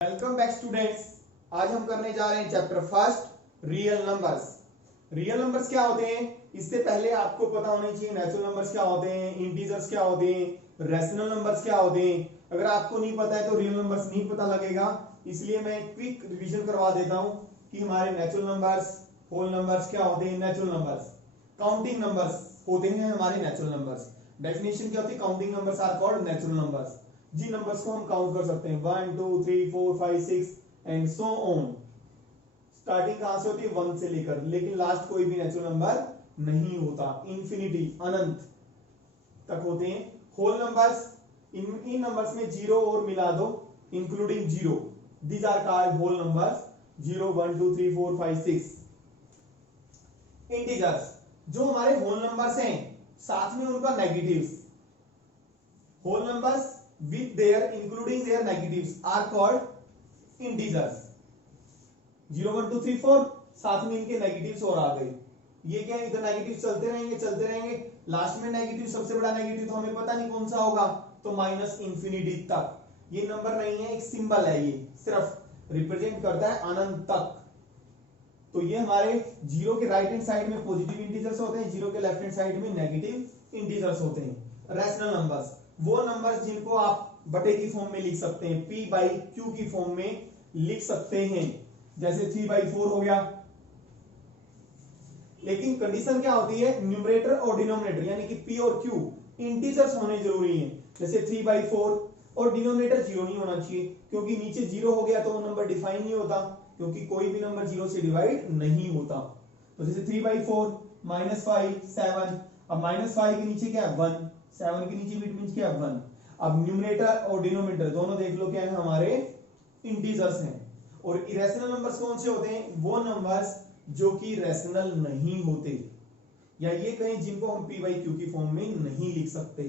Welcome back students. आज हम करने जा रहे हैं chapter first real numbers. Real numbers क्या होते हैं इससे पहले आपको पता होना चाहिए नेचुरल नंबर्स क्या होते हैं, इंटीजर्स क्या होते हैं, रेशनल नंबर्स क्या होते हैं। अगर आपको नहीं पता है तो रियल नंबर्स नहीं पता लगेगा, इसलिए मैं क्विक रिवीजन करवा देता हूं कि हमारे नेचुरल नंबर्स, होल नंबर्स क्या होते हैं। नेचुरल नंबर्स काउंटिंग नंबर्स होते हैं हमारे नेचुरल नंबर्स। डेफिनेशन क्या होती है, counting numbers are called natural numbers. जिन नंबर्स को हम काउंट कर सकते हैं 1 2 3 4 5 6 एंड सो ऑन। स्टार्टिंग कहां से होती है 1 से लेकर, लेकिन लास्ट कोई भी नेचुरल नंबर नहीं होता, इंफिनिटी अनंत तक होते हैं। होल नंबर्स, इन नंबर्स में जीरो और मिला दो, including zero, these are called whole numbers. 0 1 2 3 4 5 6। Integers जो हमारे होल नंबर्स हैं साथ में उनका negatives, whole numbers with their including their negatives are called integers। 0 1 2 3 4 साथ में इनके नेगेटिव्स और आ गए। ये क्या है, इधर नेगेटिव चलते रहेंगे, लास्ट में नेगेटिव, सबसे बड़ा नेगेटिव तो हमें पता नहीं कौन सा होगा, तो माइनस इंफिनिटी तक। ये नंबर नहीं है, एक सिंबल है, ये सिर्फ रिप्रेजेंट करता है अनंत तक। तो ये हमारे जीरो के राइट हैंड साइड में पॉजिटिव इंटीजर्स होते हैं, जीरो के लेफ्ट हैंड साइड में नेगेटिव इंटीजर्स होते हैं। रैशनल नंबर्स वो नंबर्स जिनको आप बटे की फॉर्म में लिख सकते हैं, p बाई क्यू की फॉर्म में लिख सकते हैं, जैसे 3/4 हो गया। लेकिन कंडीशन क्या होती है, न्यूमरेटर और डिनोमिनेटर यानी कि p और q इंटीजर्स होने जरूरी हैं। जैसे 3/4 और डिनोमिनेटर जीरो नहीं होना चाहिए, क्योंकि नीचे जीरो हो गया तो वो नंबर डिफाइन नहीं होता, क्योंकि कोई भी नंबर जीरो से डिवाइड नहीं होता। तो जैसे 3/4 -5 7, अब -5 के नीचे क्या है 1, 7 के नीचे मिड मींस क्या है 1। अब न्यूमरेटर और डिनोमिनेटर दोनों देख लो क्या है, हमारे इंटीजर्स हैं। और इरेशनल नंबर्स कौन से होते हैं, वो नंबर्स जो कि रैशनल नहीं होते, या ये कहें जिनको हम p बाई क्यू की फॉर्म में नहीं लिख सकते,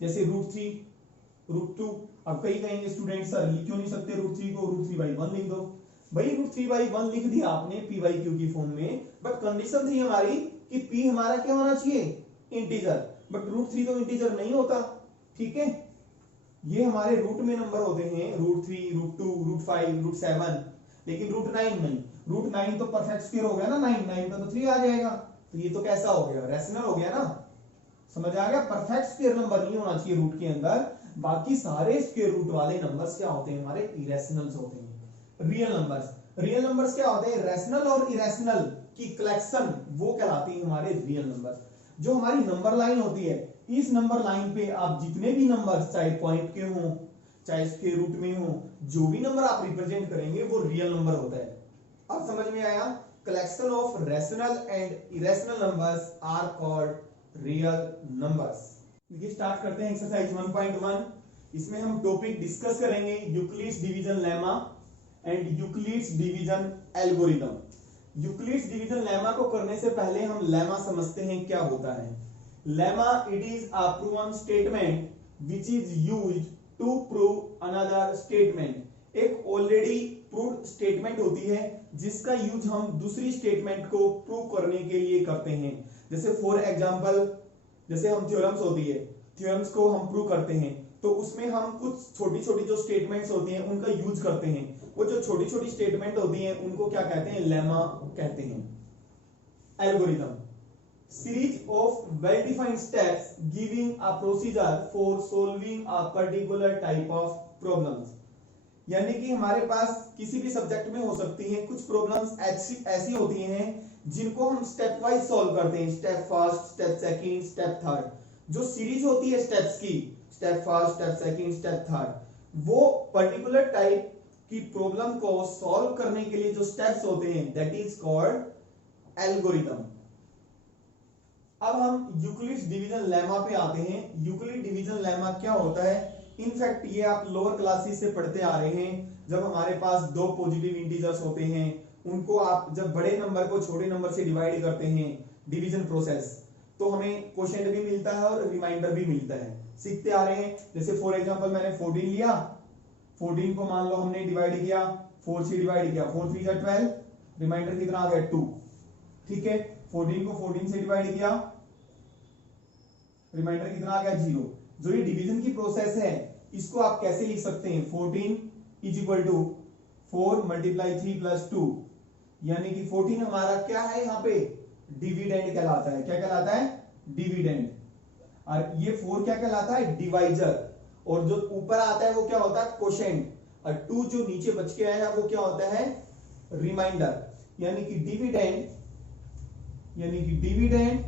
जैसे √3 √2। अब कई कहेंगे स्टूडेंट सर लिख क्यों नहीं सकते √3 को, √3/1 लिख दो। भाई √3/1 लिख दिया आपने p बाई क्यू की फॉर्म में, बट कंडीशन थी हमारी कि p हमारा क्या होना चाहिए, इंटीजर, बट √3 तो इंटीजर नहीं होता। ठीक है, ये हमारे रूट में नंबर होते हैं, √3 √2 √5 √7, लेकिन √9 नहीं। √9 तो परफेक्ट स्क्वायर हो गया ना, 9 का तो 3 आ जाएगा, तो ये तो कैसा हो गया, रैशनल हो गया ना। समझ आ गया, परफेक्ट स्क्वायर नंबर नहीं होना चाहिए रूट के अंदर, बाकी सारे स्क्वायर रूट वाले नंबर्स क्या होते हैं, हमारे इरेशनल्स होते हैं। रियल नंबर्स क्या होते हैं, रैशनल और इरेशनल की कलेक्शन, वो कहलाती है हमारे रियल नंबर्स। जो हमारी नंबर लाइन होती है, इस नंबर लाइन पे आप जितने भी नंबर्स, चाहे पॉइंट के हों चाहे स्क्वायर रूट में हो, जो भी नंबर आप रिप्रेजेंट करेंगे वो रियल नंबर होता है। अब समझ में आया, collection of rational and irrational numbers are called real numbers. देखिए स्टार्ट करते हैं एक्सरसाइज 1.1। इसमें हम टॉपिक डिस्कस करेंगे Euclid's division lemma and Euclid's division algorithm. Euclid's division lemma को करने से पहले हम लेमा समझते हैं क्या होता है। Lemma it is a proven statement which is used to prove another statement. एक ऑलरेडी प्रूव्ड स्टेटमेंट होती है जिसका यूज हम दूसरी स्टेटमेंट को प्रूव करने के लिए करते हैं। जैसे फॉर एग्जांपल, जैसे हम थ्योरम्स होती है, थ्योरम्स को हम प्रूव करते हैं, तो उसमें हम कुछ छोटी छोटी जो स्टेटमेंट्स होती हैं उनका यूज करते हैं। वो जो छोटी छोटी स्टेटमेंट होती हैं उनको क्या कहते हैं, लेमा कहते हैं। Algorithm, series of well defined steps giving a procedure for solving a particular type of problems. यानी कि हमारे पास किसी भी सब्जेक्ट में हो सकती हैं कुछ प्रॉब्लम्स ऐसी होती हैं जिनको हम स्टेप वाइज सॉल्व करते हैं, step first, step second, step third. जो सीरीज होती है स्टेप्स की, step first, step second, step third, वो पर्टिकुलर टाइप की प्रॉब्लम को सॉल्व करने के लिए जो स्टेप्स होते हैं दैट इज कॉल्ड एल्गोरिथम। अब हम यूक्लिड्स डिवीजन लेमा पे आते हैं। यूक्लिड डिवीजन लेमा क्या होता है, इनफैक्ट ये आप लोअर क्लासेस से पढ़ते आ रहे हैं। जब हमारे पास दो पॉजिटिव इंटीजर्स होते हैं, उनको आप जब बड़े नंबर को छोटे नंबर से डिवाइड करते हैं, डिवीजन प्रोसेस, तो हमें क्वोशिएंट भी मिलता है और रिमाइंडर भी मिलता है, सीखते आ रहे हैं। जैसे फॉर एग्जांपल मैंने 14 लिया, 14 को मान लो हमने डिवाइड किया, 4 से डिवाइड किया, 4 3 12, रिमाइंडर कितना आ गया 2। ठीक है, 14 को 14 से डिवाइड किया, रिमाइंडर कितना आ गया 0। जो ये डिवीजन की प्रोसेस है इसको आप कैसे लिख सकते हैं, 14 is equal to 4 multiply 3 plus 2 यानी कि 14 हमारा क्या है यहाँ पे डिविडेंड कहलाता है। क्या कहलाता है? डिविडेंड। और ये 4 क्या कहलाता है? डिवाइजर। और जो ऊपर आता है वो क्या होता है? कोशेंट। और 2 जो नीचे बच के आया है वो क्या होता है? रिमाइंडर। यानी कि dividend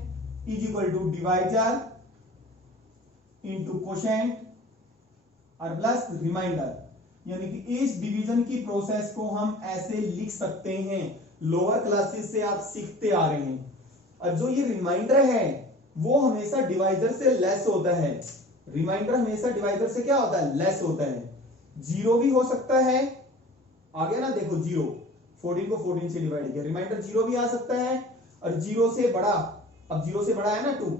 is equal to divisor into quotient और प्लस रिमाइंडर। यानी कि इस डिवीजन की प्रोसेस को हम ऐसे लिख सकते हैं, लोअर क्लासेस से आप सीखते आ रहे हैं। और जो ये रिमाइंडर है वो हमेशा डिवाइजर से लेस होता है। रिमाइंडर हमेशा डिवाइजर से क्या होता है? लेस होता है। जीरो भी हो सकता है, आ गया ना, देखो जीरो, 14 को 14 से डिवाइड किया, रिमाइंडर जीरो भी आ सकता है। और जीरो से बड़ा, अब जीरो से बड़ा है ना 2,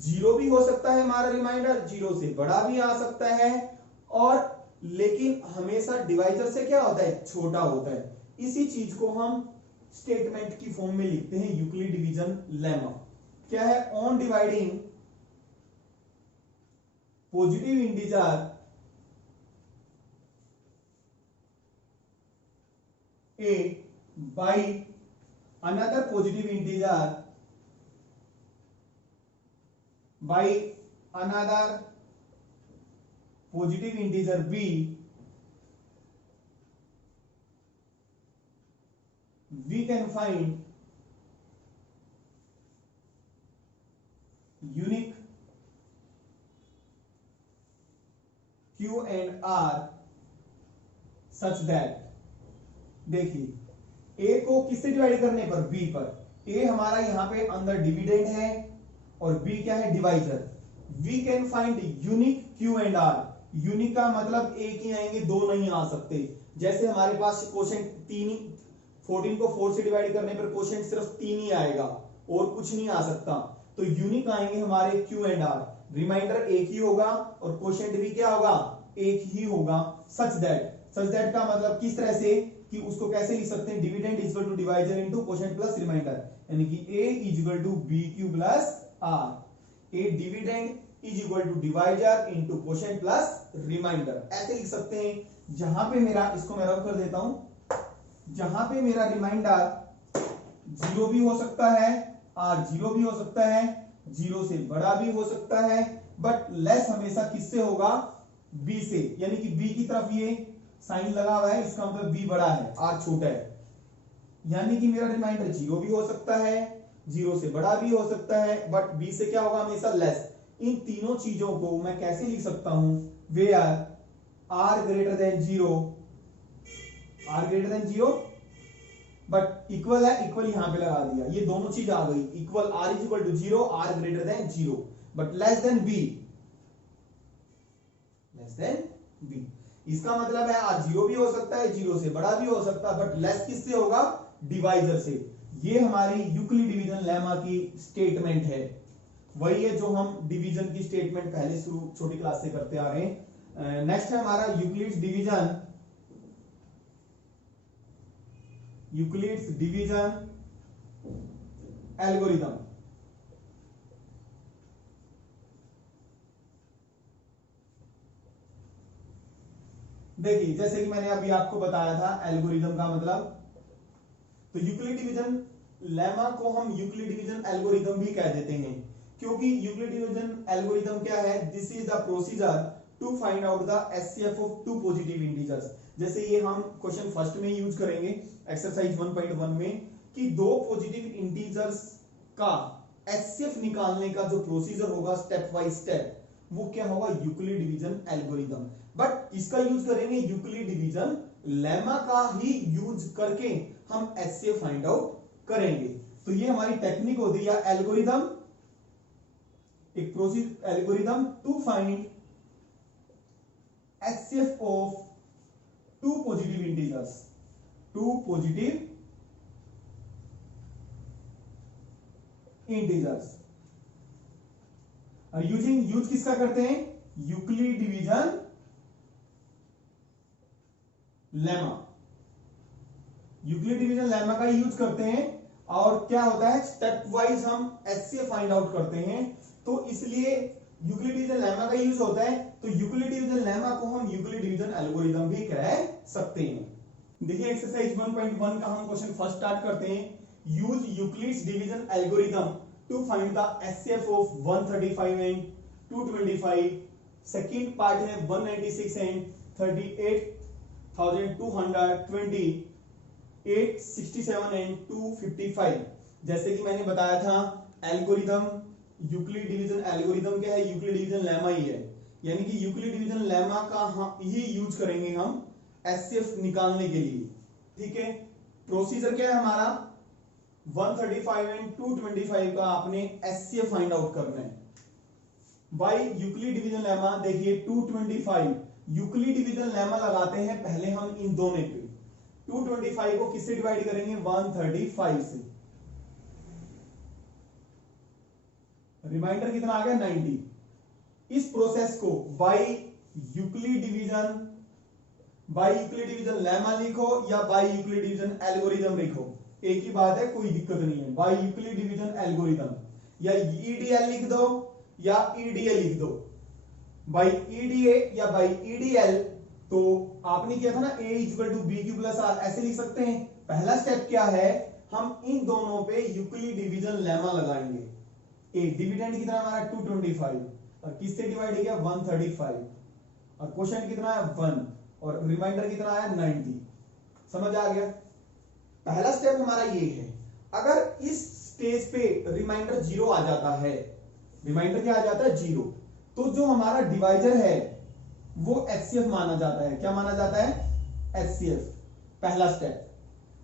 जीरो भी हो सकता है हमारा रिमाइंडर, जीरो से बड़ा भी आ सकता है। और लेकिन हमेशा डिवाइजर से क्या होता है? छोटा होता है। इसी चीज को हम स्टेटमेंट की फॉर्म में लिखते हैं, यूक्लिड डिवीजन लेमा। क्या है? On dividing positive integer a by another positive integer by another positive integer b, we can find unique q and r such that, देखिए a को किससे डिवाइड करने पर? b पर। a हमारा यहां पे अंदर डिविडेंड है और b क्या है? Divisor. We can find unique q and r। Unique का मतलब एक ही आएंगे, दो नहीं आ सकते। जैसे हमारे पास कोशेंट 3, 14 को 4 से डिवाइड करने पर कोशेंट सिर्फ 3 ही आएगा और कुछ नहीं आ सकता। तो यूनिक आएंगे हमारे q एंड r। रिमाइंडर एक ही होगा और कोशेंट भी क्या होगा? एक ही होगा। सच दैट का मतलब किस तरह से कि उसको कैसे लिख सकते हैं? Dividend is equal to divisor into quotient plus remainder, यानी कि a is equal to bq plus r। a dividend is equal to divisor into quotient plus remainder, ऐसे लिख सकते हैं। जहां पे मेरा, इसको मैं रब कर देता हूं, जहां पे मेरा रिमाइंडर जीरो भी हो सकता है, r जीरो भी हो सकता है, जीरो से बड़ा भी हो सकता है, बट लेस हमेशा किससे होगा? b से। यानी कि b की तरफ ये साइन लगा हुआ है, इसका मतलब b बड़ा है, r छोटा है। यानी कि मेरा रिमाइंडर जीरो भी हो सकता है, जीरो से बड़ा भी हो सकता है, बट b से क्या होगा? हमेशा लेस। इन तीनों चीजों को मैं कैसे लिख सकता हूं? Where r greater than zero, but equal है, इक्वल यहां पे लगा दिया, ये दोनों चीज आ गई। Equal r is equal to zero, r greater than zero, but less than b। इसका मतलब है r जीरो भी हो सकता है, जीरो से बड़ा भी हो सकता है, बट लेस किससे होगा? डिवाइजर से। ये हमारी यूक्लिड डिवीजन लेमा की स्टेटमेंट है। वही है जो हम डिवीजन की स्टेटमेंट पहले शुरू छोटी क्लास से करते आ रहे हैं। नेक्स्ट है हमारा यूक्लिड्स डिवीजन एल्गोरिथम। देखिए जैसे कि मैंने अभी आपको बताया था एल्गोरिथम का मतलब, तो यूक्लिड डिवीजन लेमा को हम यूक्लिड डिवीजन एल्गोरिथम भी कह देते हैं, क्योंकि यूक्लिड डिवीजन एल्गोरिथम क्या है? This is the procedure to find out the HCF of two positive integers. जैसे ये हम क्वेश्चन फर्स्ट में यूज करेंगे एक्सरसाइज 1.1 में, कि दो पॉजिटिव इंटीजर्स का एचसीएफ निकालने का जो प्रोसीजर होगा स्टेप बाय स्टेप, वो क्या होगा? Euclid division algorithm. बट इसका यूज करेंगे यूक्लिड डिवीजन लेमा का ही यूज करके हम एचसीएफ फाइंड आउट करेंगे। तो ये हमारी टेक्निक होती है एल्गोरिथम, एक procedure algorithm to find HCF of two positive integers, two positive integers. और यूज किसका करते हैं? Euclid division lemma. Euclid division lemma का यूज करते हैं। और क्या होता है? स्टेप वाइज हम एचसीएफ फाइंड आउट करते हैं। तो इसलिए यूक्लिड डिवीजन लेमा का यूज होता है। तो यूक्लिड डिवीजन लेमा को हम यूक्लिड डिवीजन एल्गोरिथम भी कह सकते हैं। देखिए एक्सरसाइज 1.1 का हम क्वेश्चन फर्स्ट स्टार्ट करते हैं। Use Euclid's division algorithm to find the HCF of 135 and 225। Second part है 196 एंड 38,220, 867 एंड 255। जैसे कि मैंने बताया था एल्गोरिथम यूक्लिड डिवीजन एल्गोरिथम क्या है, यूक्लिड डिवीजन लेमा ही है, यानी कि यूक्लिड डिवीजन लेमा का ही यूज करेंगे हम एचसीएफ निकालने के लिए। ठीक है, प्रोसीजर क्या है हमारा, 135 एंड 225 का आपने एचसीएफ फाइंड आउट करना है बाय यूक्लिड डिवीजन लेमा। देखिए 225 यूक्लिड डिवीजन लेमा लगाते हैं पहले हम इन दोनों पे। 225 को किससे डिवाइड करेंगे, 135 से। रिमाइंडर कितना आ गया, 90। इस प्रोसेस को बाय यूक्लिड डिवीजन लेमा लिखो या बाय यूक्लिड डिवीजन एल्गोरिथम लिखो, एक ही बात है, कोई दिक्कत नहीं है। बाय यूक्लिड डिवीजन एल्गोरिथम या ईडीएल लिख दो या ईडीए लिख दो। बाय ईडीए या बाय ईडीएल तो आपने किया था ना a equal to b q plus r, ऐसे लिख सकते हैं। पहला स्टेप क्या है, हम इन दोनों पे यूक्लिड डिवीजन लेमा लगाएंगे। ए डिविडेंड कितना हमारा 225 और किससे डिवाइड किया 135 और क्वेश्चन कितना है 1 और रिमाइंडर कितना आया 90। समझ आ गया। पहला स्टेप हमारा ये है, अगर इस स्टेज पे रिमाइंडर 0 आ जाता है, रिमाइंडर क्या आ जाता है 0, तो जो हमारा डिवाइजर है वो एचसीएफ माना जाता है। क्या माना जाता है, एचसीएफ, पहला स्टेप।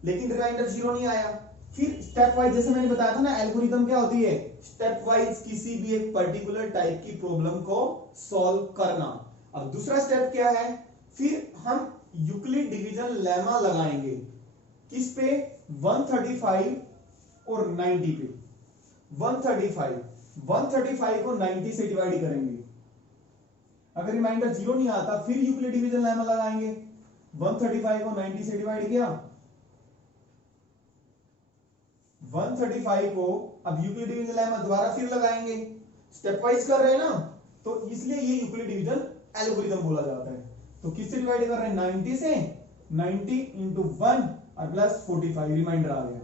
लेकिन रिमाइंडर 0 नहीं आया, फिर स्टेप वाइज, जैसे मैंने बताया था ना एल्गोरिथम क्या होती है, स्टेप वाइज किसी भी एक पर्टिकुलर टाइप की प्रॉब्लम को सॉल्व करना। अब दूसरा स्टेप क्या है, फिर हम यूक्लिड डिवीजन लेमा लगाएंगे किस पे, 135 और 90 पे। 135 को 90 से डिवाइड करेंगे। अगर रिमाइंडर 0 नहीं आता फिर यूक्लिड डिवीजन लेमा लगाएंगे। 135 को 90 से डिवाइड किया, 135 को अब यूक्लिड डिवीजन लेमा दोबारा फिर लगाएंगे। स्टेप वाइज कर रहे हैं ना, तो इसलिए ये यूक्लिड डिवीजन एल्गोरिथम बोला जाता है। तो किससे डिवाइड कर रहे हैं, 90 से। 90 इंटू 1 और प्लस 45 रिमाइंडर आ गया।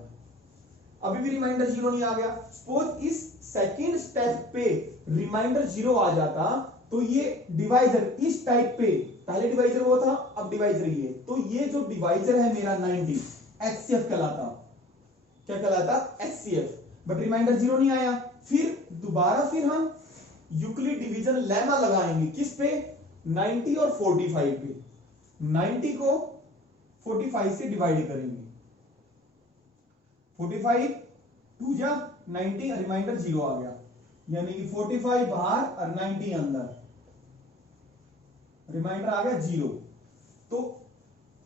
अभी भी रिमाइंडर 0 नहीं आ गया। सपोज इस सेकंड स्टेप पे रिमाइंडर 0 आ जाता तो ये डिवाइजर इस टाइप पे, पहले डिवाइजर वो था अब डिवाइजर ये, तो ये जो डिवाइजर है मेरा 90 एचसीएफ कहलाता। क्या कहलाता, एचसीएफ। बट रिमाइंडर 0 नहीं आया, फिर दोबारा फिर हम यूक्लिड डिवीजन लेमा लगाएंगे किस पे, 90 और 45 पे। 90 को 45 से डिवाइड करेंगे, 45 2 जा 90, रिमाइंडर 0 आ गया, यानी कि 45 बाहर और 90 अंदर, रिमाइंडर आ गया 0। तो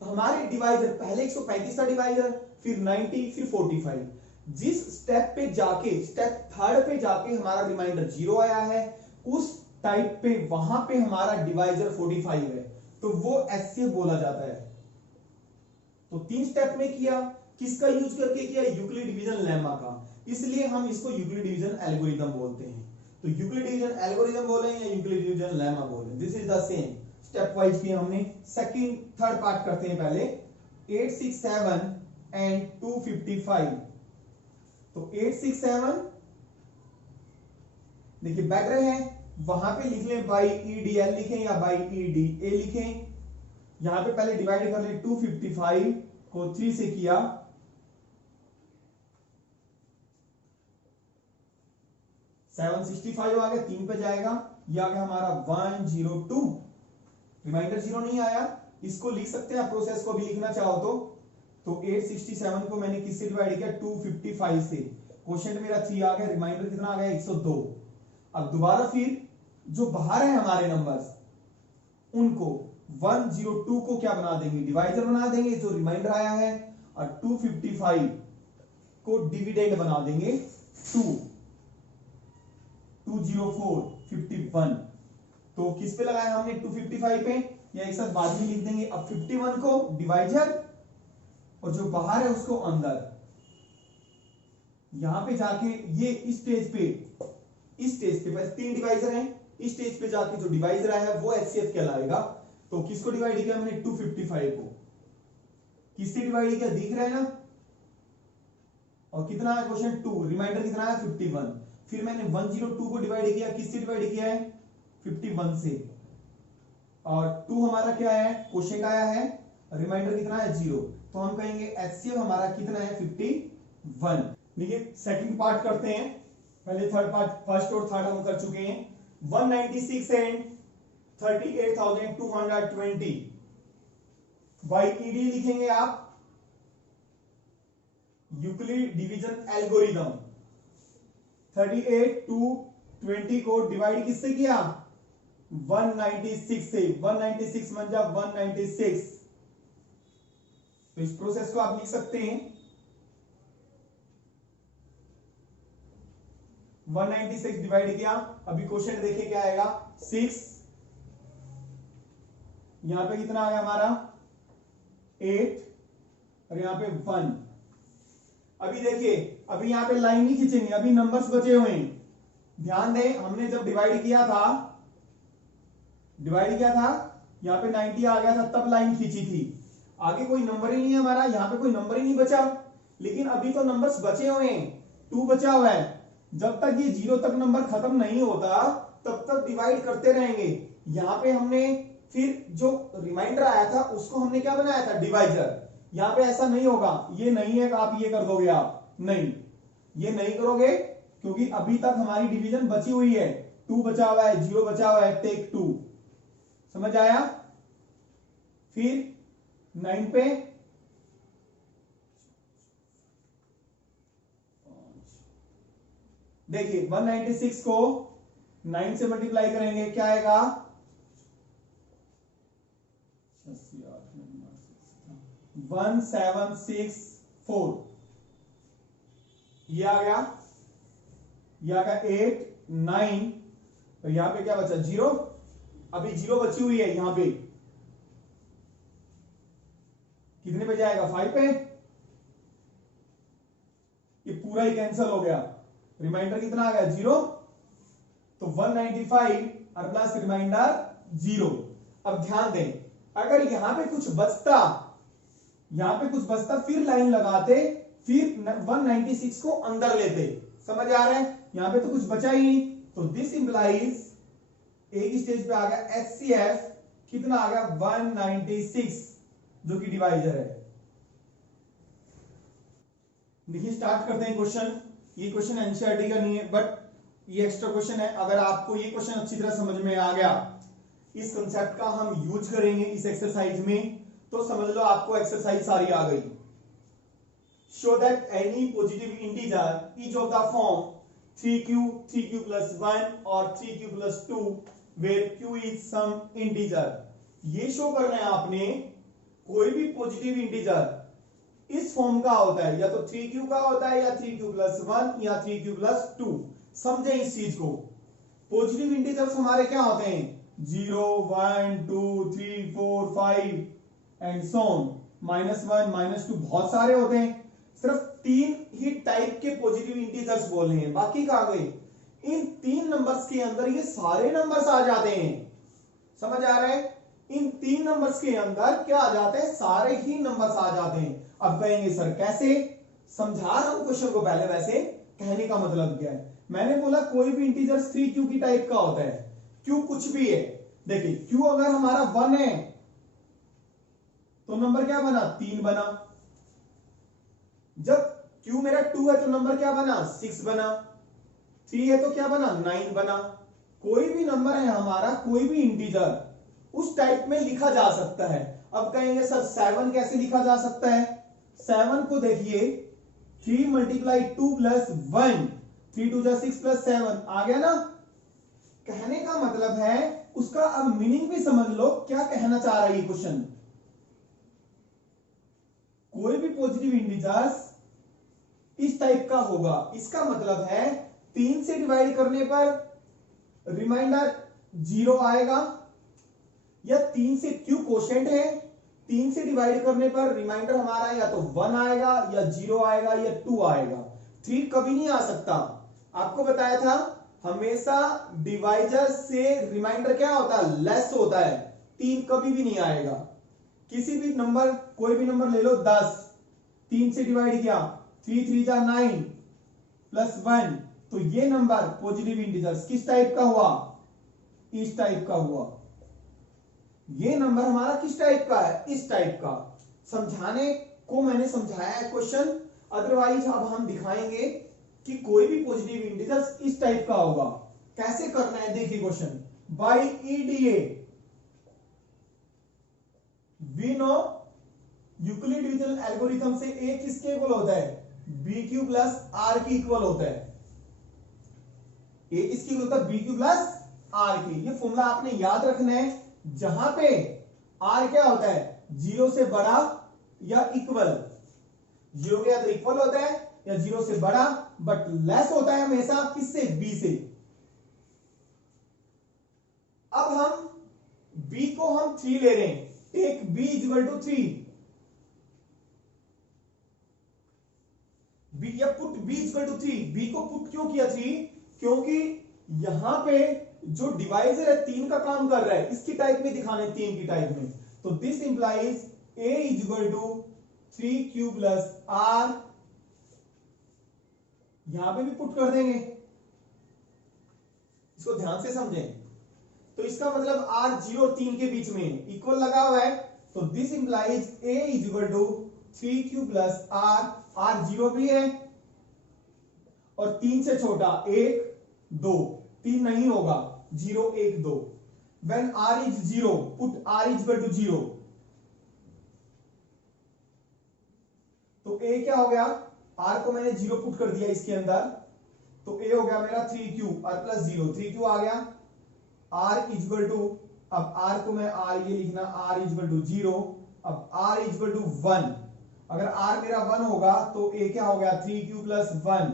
हमारे डिवाइजर पहले 135 था डिवाइजर, फिर 90, फिर 45। जिस स्टेप पे जाके, स्टेप थर्ड पे जाके हमारा रिमाइंडर 0 आया है, उस टाइप पे वहां पे हमारा डिवाइजर 45 है, तो वो एचसीएफ बोला जाता है। तो 3 स्टेप में किया, किसका यूज करके किया, यूक्लिड डिवीजन लेमा का, इसलिए हम इसको यूक्लिड डिवीजन एल्गोरिथम बोलते हैं। तो यूक्लिड डिवीजन एल्गोरिथम बोले या यूक्लिड डिवीजन लेमा बोले, this is the same. Step wise किया हमने। सेकंड थर्ड पार्ट करते हैं पहले, 867 एंड 255। तो 867 देखिए बेटर है, वहां पे लिख लें बाई ईडीएल लिखें या बाई ईडीए लिखें। यहां पे पहले डिवाइड कर लें, 255 को 3 से किया, 765 आ गया, 3 पे जाएगा, यह आ गया हमारा 102। रिमाइंडर 0 नहीं आया, इसको लिख सकते हैं आप, प्रोसेस को भी लिखना चाहो तो 867 को मैंने किससे डिवाइड किया, 255 से। क्वोशिएंट मेरा 3 आ गया, रिमाइंडर कितना आ गया 102। अब दोबारा फिर जो बाहर है हमारे नंबर्स, उनको 102 को क्या बना देंगे, डिवाइजर बना देंगे जो रिमाइंडर आया है, और 255 को डिविडेंड बना देंगे 20451। तो किस पे लगाया हमने, 255 पे, या एक साथ बाद में लिख देंगे। अब 51 को डिवाइजर और जो बाहर है उसको अंदर। यहां पे जाके ये इस स्टेज पे बस 3 डिवाइजर हैं, इस स्टेज पे जाके जो डिवाइजर आया है वो एचसीएफ कहलाएगा। तो किसको डिवाइड किया मैंने, 255 को। किससे डिवाइड किया दिख रहा है ना, और कितना है क्वेश्चन 2, रिमाइंडर कितना है 51। फिर मैंने 102 को डिवाइड किया, किससे डिवाइड किया है 51 से, और 2 हमारा क्या है क्वेश्चन आया है, रिमाइंडर कितना है 0, तो हम कहेंगे एचसीएफ हमारा कितना है 51। देखिए सेकंड पार्ट करते हैं, पहले थर्ड पार्ट, फर्स्ट और थर्ड हम कर चुके हैं। 196 एंड 38,220 बाई ईडी लिखेंगे आप, यूक्लिड डिवीजन एल्गोरिदम। 38 टू 20 को डिवाइड किससे किया 196 से, 196 बन जा 196, तो इस प्रोसेस को आप लिख सकते हैं 196 डिवाइड किया। अभी क्वेश्चन देखिए क्या आएगा 6, यहां पे कितना आ गया हमारा 8 और यहां पे 1। अभी देखिए अभी यहां पे लाइन नहीं खींचेंगे, अभी नंबर्स बचे हुए हैं। ध्यान दें हमने जब डिवाइड किया था यहां पे 90 आ गया था तब लाइन खींची थी, आगे कोई नंबर ही नहीं है हमारा, यहां पे कोई नंबर ही नहीं बचा। लेकिन अभी तो नंबर्स बचे हुए हैं, 2 बचा हुआ है, जब तक ये 0 तक नंबर खत्म नहीं होता तब तक डिवाइड करते रहेंगे। यहां पे हमने फिर जो रिमाइंडर आया था उसको हमने क्या बनाया था डिवाइजर। यहां पे ऐसा नहीं होगा, ये नहीं है कि आप ये कर दोगे, आप नहीं, ये नहीं करोगे क्योंकि अभी तक हमारी डिवीजन बची हुई है, 2 बचा हुआ है, 0 बचा हुआ है, टेक 2। समझ आया। फिर 9 पे देखिए 196 को 9 से मल्टीप्लाई करेंगे क्या आएगा 1764, ये आ गया, 8 9, तो यहां पे क्या बचा 0, अभी 0 बची हुई है, यहां पे कितने पे जाएगा 5 पे, ये पूरा ही कैंसिल हो गया, रिमाइंडर कितना आ गया 0, तो 195 और प्लस रिमाइंडर 0। अब ध्यान दें अगर यहां पे कुछ बचता फिर लाइन लगाते, फिर 196 को अंदर लेते। समझ आ रहा है, यहां पे तो कुछ बचा ही नहीं, तो दिस इंप्लाइज एक स्टेज पे आ गया एचसीएफ कितना आ गया 196 जो कि डिवाइजर है। देखिए स्टार्ट करते हैं क्वेश्चन। ये क्वेश्चन एनसीईआरटी का नहीं है बट ये एक्स्ट्रा क्वेश्चन है। अगर आपको ये क्वेश्चन अच्छी तरह समझ में आ गया, इस कंसेप्ट का हम यूज करेंगे इस एक्सरसाइज में, तो समझ लो आपको एक्सरसाइज सारी आ गई। Show that any positive integer is of the form 3q plus 1 और 3q plus 2 where q is some integer। ये शो करना है आपने कोई भी पॉजिटिव इंटीजर इस फॉर्म का होता है, या तो 3q का होता है, या 3q plus 1 या 3q plus 2। समझे इस चीज को। पॉजिटिव इंटीजर्स हमारे क्या होते हैं 0 1 2 3 4 5 एंड सो ऑन, -1 -2 बहुत सारे होते हैं। सिर्फ 3 ही टाइप के पॉजिटिव इंटीजर्स बोल रहे हैं, बाकी कहां गए। इन 3 नंबर्स के अंदर ये सारे नंबर्स आ जाते हैं। समझ आ रहा है, इन 3 नंबर्स के अंदर क्या आ जाते हैं, सारे ही नंबर्स आ जाते हैं। अब कहेंगे सर कैसे, समझा रहा हूं क्वेश्चन को पहले। वैसे कहने का मतलब क्या है, मैंने बोला कोई भी इंटीजर 3q की टाइप का होता है, q कुछ भी है। देखिए q अगर हमारा 1 है तो नंबर क्या बना 3 बना, जब q मेरा 2 है तो नंबर क्या बना 6 बना, 3 है तो क्या बना 9 बना। कोई भी नंबर है हमारा, कोई भी इंटीजर उस टाइप में लिखा जा सकता है। अब कहेंगे सर 7 कैसे लिखा जा सकता है। 7 को देखिए 3 × 2 + 1, 3 2 6 + 7 आ गया ना। कहने का मतलब है उसका अब मीनिंग भी समझ लो, क्या कहना चाह रहा है ये क्वेश्चन। कोई भी पॉजिटिव इंटीजर्स इस टाइप का होगा, इसका मतलब है 3 से डिवाइड करने पर रिमाइंडर 0 आएगा, या 3 से क्यू कोशेंट है, 3 से डिवाइड करने पर रिमाइंडर हमारा या तो 1 आएगा, या 0 आएगा, या 2 आएगा। 3 कभी नहीं आ सकता। आपको बताया था हमेशा डिवाइजर से रिमाइंडर क्या होता है लेस होता है, 3 कभी भी नहीं आएगा। किसी भी नंबर, कोई भी नंबर ले लो, 10 3 से डिवाइड किया, 3 3 जा 9 प्लस 1, तो ये नंबर पॉजिटिव इंटीजर्स किस टाइप का हुआ? इस टाइप का हुआ। ये नंबर हमारा किस टाइप का है? इस टाइप का। समझाने को मैंने समझाया है क्वेश्चन, अदरवाइज अब हम दिखाएंगे कि कोई भी पॉजिटिव इंटीजर्स इस टाइप का होगा। कैसे करना है देखिए question. By EDA we know Euclid division algorithm से ए किसके इक्वल होता है? बी क्यू प्लस आर की इक्वल होता है। ए किसकी इक्वल होता है? बी क्यू प्लस आर की। ये फॉर्मूला आपने याद रखना है, जहां पे आर क्या होता है? 0 से बड़ा या इक्वल। 0 के या तो इक्वल होता है या 0 से बड़ा, बट लेस होता है हमेशा किससे? बी से। अब हम बी को हम 3 ले रहे हैं, take B equal to 3, B या put B equal to 3। B को पुट क्यों किया 3? क्योंकि यहां पे जो डिवाइजर है 3 का काम कर रहा है, इसकी टाइप में दिखाना है, 3 की टाइप में। तो this implies a equal to 3q plus r, यहां पे भी पुट कर देंगे, इसको ध्यान से समझें। तो इसका मतलब r 0 और 3 के बीच में इक्वल लगा हुआ है, तो this implies a equal to 3q plus r. r 0 भी है और 3 से छोटा 1 2, 3 नहीं होगा, 0 1 2। When r is 0, put r is equal to 0, तो a क्या हो गया? r को मैंने 0 पुट कर दिया इसके अंदर, तो a हो गया मेरा 3q r प्लस 0, 3q आ गया। r इज इक्वल टू, अब r को मैं r ये लिखना, r इज इक्वल टू 0, अब r इज इक्वल टू 1। अगर r मेरा 1 होगा तो a क्या हो गया? 3q plus 1।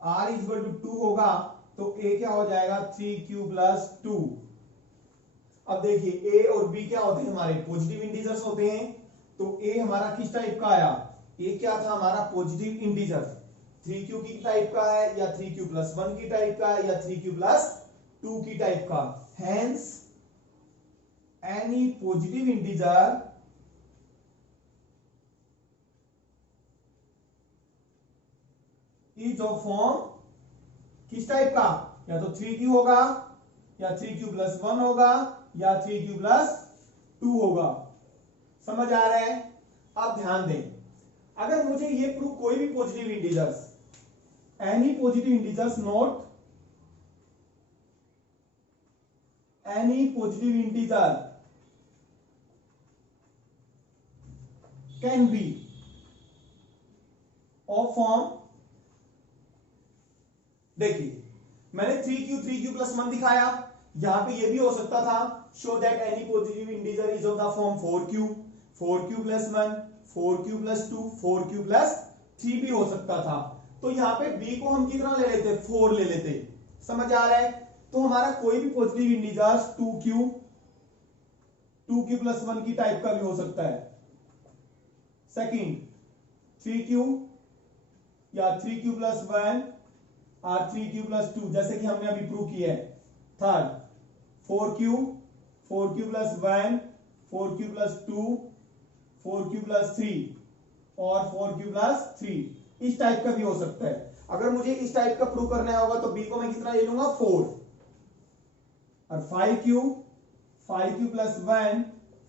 r is equal to 2 होगा तो a क्या हो जाएगा? 3q plus 2। अब देखिए a और b क्या होते हैं? हमारे पॉजिटिव इंटीजर्स होते हैं। तो a हमारा किस टाइप का आया? a क्या था हमारा? Positive integer. 3q की टाइप का है या 3q प्लस 1 की टाइप का है या 3q प्लस 2 की टाइप का। Hence any positive integer is of form किस टाइप का? या तो 3q होगा या 3q प्लस 1 होगा या 3q प्लस 2 होगा। समझ आ रहा है? अब ध्यान दें, अगर मुझे ये प्रूव कोई भी positive integers, any positive integers note, any positive integer can be of form, देखिए मैंने 3q प्लस 1 दिखाया, यहां पे ये भी हो सकता था, show that any positive integer is of the form 4q plus 1, 4q plus 2, 4q plus 3 भी हो सकता था। तो यहां पे b को हम कितना ले लेते? 4 ले लेते। समझ आ रहा है? तो हमारा कोई भी पॉजिटिव इंटीजर 2q प्लस 1 की टाइप का भी हो सकता है। सेकंड 3q या 3q प्लस 1 और 3q प्लस 2, जैसे कि हमने अभी प्रूव किया है। Third 4q plus 1, 4q plus 2, 4q plus 3 और 4q प्लस 3, इस टाइप का भी हो सकता है। अगर मुझे इस टाइप का प्रूव करना होगा तो b को मैं कितना ले लूंगा? 4। और 5q plus 1,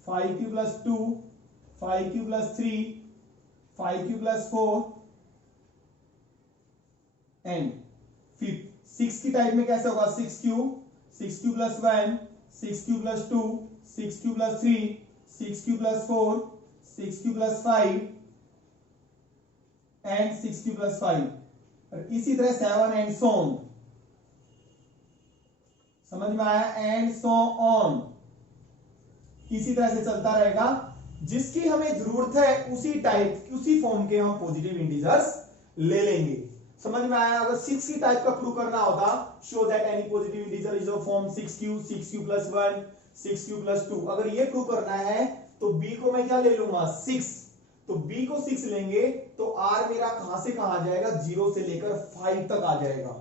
5q plus 2, 5q plus 3, 5q plus 4 and fifth 6 की टाइप में कैसे होगा? 6q plus 1, 6q plus 2, 6q plus 3, 6q plus 4, 6q plus 5 and 6q plus 5, और इसी तरह 7 एंड सो ऑन। समझ में आया? एंड सो ऑन, इसी तरह से चलता रहेगा। जिसकी हमें जरूरत है उसी टाइप, उसी फॉर्म के हम पॉजिटिव इंटीजर्स ले लेंगे। समझ में आया? अगर 6 की टाइप का प्रूव करना होता, show that any positive integer is of form 6q plus 1, 6q plus 2, अगर ये प्रूव करना है तो b को मैं क्या ले लूंगा? 6। तो b को 6 लेंगे तो r मेरा कहां से कहां आ जाएगा? 0 से लेकर 5 तक आ जाएगा।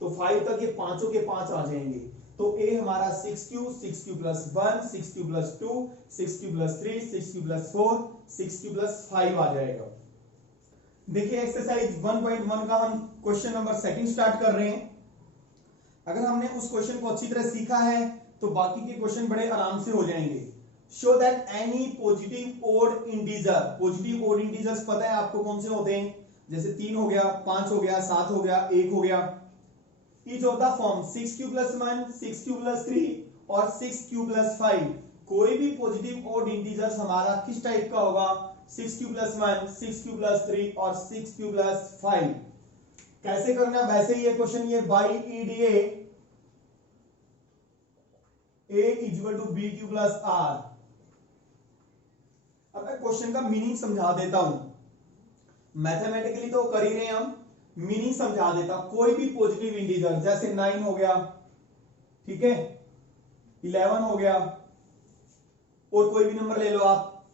तो 5 तक ये पांचों के 5 आ जाएंगे। तो ए हमारा 6q, 6q plus 1, 6q plus 2, 6q plus 3, 6q plus 4, 6q plus 5 आ जाएगा। देखिए एक्सरसाइज 1.1 का हम क्वेश्चन नंबर सेकंड स्टार्ट कर रहे हैं। अगर हमने उस क्वेश्चन को अच्छी तरह सीखा है तो बाकी के क्वेश्चन बड़े आराम से हो जाएंगे। Show that any positive odd integer, positive odd integers पता है आपको कौन से होते हैं, जैसे 3 हो गया, 5 हो गया, 7 हो गया, 1 हो गया, each of the form 6q plus 1, 6q plus 3 और 6q प्लस 5। कोई भी पॉजिटिव ओड इंटीजर्स हमारा किस टाइप का होगा, 6q प्लस 1, 6q प्लस 3 और 6q प्लस 5। कैसे करना, वैसे ही ये क्वेश्चन ये by EDA a equal to b q plus r. अब मैं क्वेश्चन का मीनिंग समझा देता हूं, मैथमेटिकली तो कर ही रहे हैं हम, मीनिंग समझा देता हूं। कोई भी पॉजिटिव इंटीजर जैसे 9 हो गया, ठीक है, 11 हो गया, और कोई भी नंबर ले लो आप,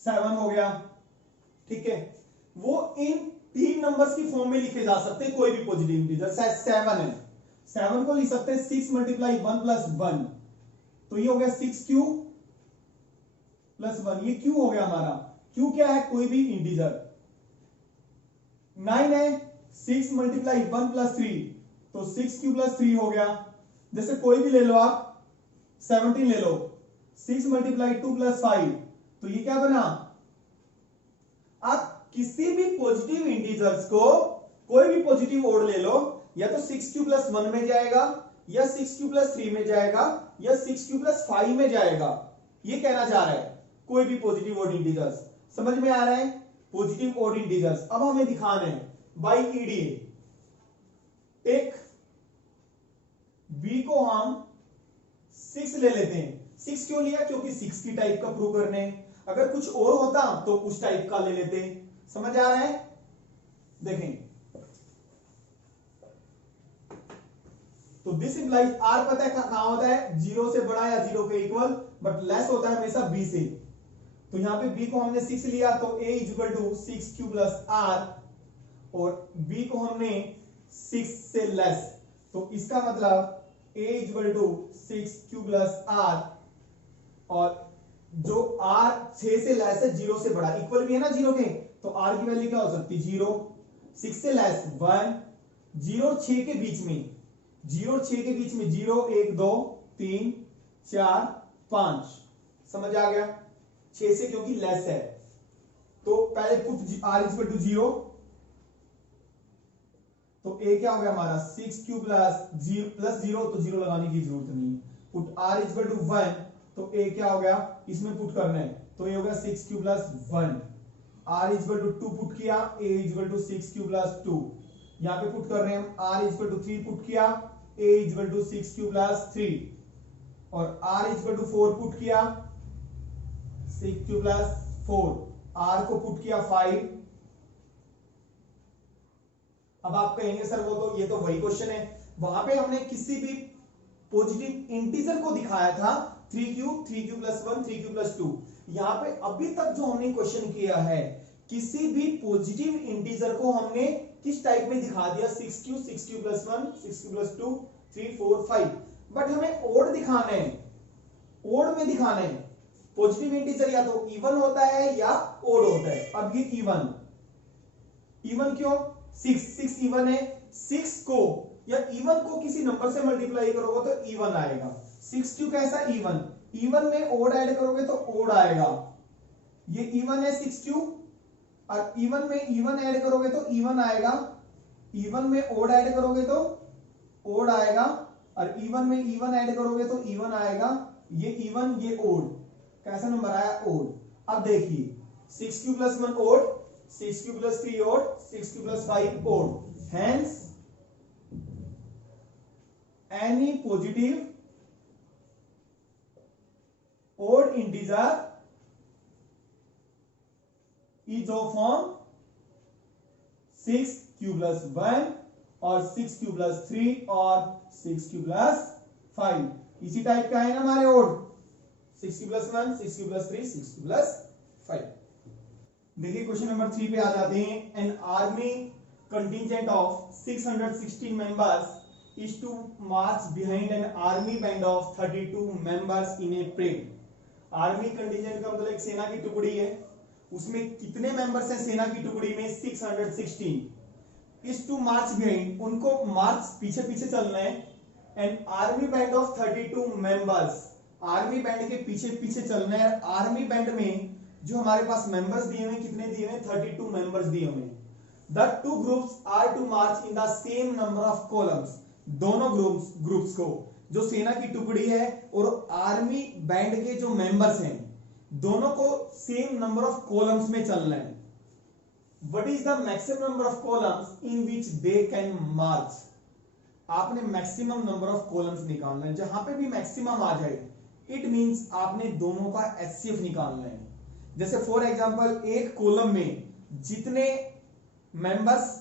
7 हो गया, ठीक है, वो इन 3 नंबर्स की फॉर्म में लिखे जा सकते हैं। कोई भी पॉजिटिव इंटीजर 7 है, 7 को लिख सकते हैं 6 मल्टीप्लाई 1 प्लस 1, तो ये हो गया 6q प्लस 1। ये q हो गया हमारा, q क्या है, कोई भी इंटीजर। 9 है, 6 मल्टीप्लाई 1 प्लस 3, तो 6q प्लस 3 हो गया। जैसे कोई भी ले लो आप, 17 ले लो, 6 मल्टीप्लाई 2 प्लस 5, तो ये क्या बना। आप किसी भी पॉजिटिव इंटीजर्स को, कोई भी पॉजिटिव ओड ले लो, या तो 6q प्लस 1 में जाएगा, या 6q प्लस 3 में जाएगा, या 6q प्लस 5 में जाएगा। ये कहना चाह रहा है कोई भी पॉजिटिव ओड इंटीजर्स। समझ में आ रहा है, पॉजिटिव ओड इंटीजर्स। अब हमें दिखाना है बाई ईडीए। टेक b को हम 6 ले लेते हैं। 6 क्यों लिया, क्योंकि 6 की टाइप का प्रूव करने। अगर कुछ और होता तो उस टाइप का ले लेते। समझ आ रहा है, देखें, तो दिस इंप्लाइज r पता है कहां होता है, 0 से बड़ा या 0 के इक्वल, बट लेस होता है हमेशा b से। तो यहां पे b को हमने 6 लिया, तो a equal to 6q plus r, और b को हमने 6 से लेस, तो इसका मतलब a equal to 6q plus r, और जो r 6 से लेस है, 0 से बड़ा, इक्वल भी है ना 0 के, तो r की वैल्यू क्या हो सकती है, 0, 6 से लेस 1, 0 और 6 के बीच में, 0 और 6 के बीच में 0, 1, 2, 3, 4, 5। समझ आ गया, 6 से क्योंकि लेस है। तो पहले पुट r इक्वल टू 0, तो a क्या हो गया हमारा 6q प्लस 0, तो 0 लगाने की जरूरत नहीं है। पुट r इक्वल टू 1, तो a क्या हो गया, इसमें पुट करना है, तो ये हो गया 6q plus 1। r equal to 2 put किया, a equal to 6q plus 2। यहां पे पुट कर रहे हैं हम, r इक्वल टू 3 पुट किया, a equal to 6q plus 3, और r इक्वल टू 4 पुट किया, 6q प्लस 4, r को पुट किया 5। अब आप कहेंगे सर वो तो, ये तो वही क्वेश्चन है, वहां पे हमने किसी भी पॉजिटिव इंटीजर को दिखाया था 3q, 3q plus 1, 3q plus 2। यहां पे अभी तक जो हमने क्वेश्चन किया है, किसी भी पॉजिटिव इंटीजर को हमने किस टाइप में दिखा दिया, 6q, 6q plus 1, 6q plus 2, 3, 4, 5। But हमें ओड दिखाना है, ओड में दिखाना है। पॉजिटिव इंटीजर या तो इवन होता है या ओड होता है। अब ये इवन, इवन क्यों, 6 इवन है, 6 को या इवन को किसी नंबर से मल्टीप्लाई करोगे तो इवन आएगा। 6q कैसा, इवन, इवन में ओड ऐड करोगे तो ओड आएगा। ये इवन है 6q, और इवन में इवन ऐड करोगे तो इवन आएगा, इवन में ओड ऐड करोगे तो ओड आएगा, और इवन में इवन ऐड करोगे तो इवन आएगा। ये इवन, ये ओड, कैसा नंबर आया, ओड। अब देखिए 6q plus 1 odd, 6q plus 3 odd, 6q plus 5 odd. Hence any positive odd integer is of form 6q plus 1 और 6q plus 3 और 6q plus 5। इसी टाइप का है ना हमारे odd, 6q plus 1, 6q plus 3, 6q plus 5। देखिए question number 3 पे आ जाते हैं। An army contingent of 616 members is to march behind an army band of 32 members in a parade. Army contingent का मतलब एक सेना की टुकड़ी है, उसमें कितने मेंबर्स हैं सेना की टुकड़ी में? 616. इज टू मार्च बिहाइंड, उनको मार्च पीछे पीछे चलना है, an army band of 32 members, army band के पीछे पीछे चलना है। आर्मी बैंड में जो हमारे पास मेंबर्स दिए हुए, कितने दिए हुए? 32 मेंबर्स दिए हुए। The two groups are to march in the same number of columns, दोनों ग्रुप्स को, जो सेना की टुकड़ी है और आर्मी बैंड के जो मेंबर्स हैं, दोनों को सेम नंबर ऑफ कॉलम्स में चलना है। What is the maximum number of columns in which they can march? आपने मैक्सिमम नंबर ऑफ कॉलम्स निकालना है, जहां पे भी मैक्सिमम आ जाए इट मींस आपने दोनों का एचसीएफ निकालना है। जैसे फॉर एग्जांपल एक कॉलम में जितने मेंबर्स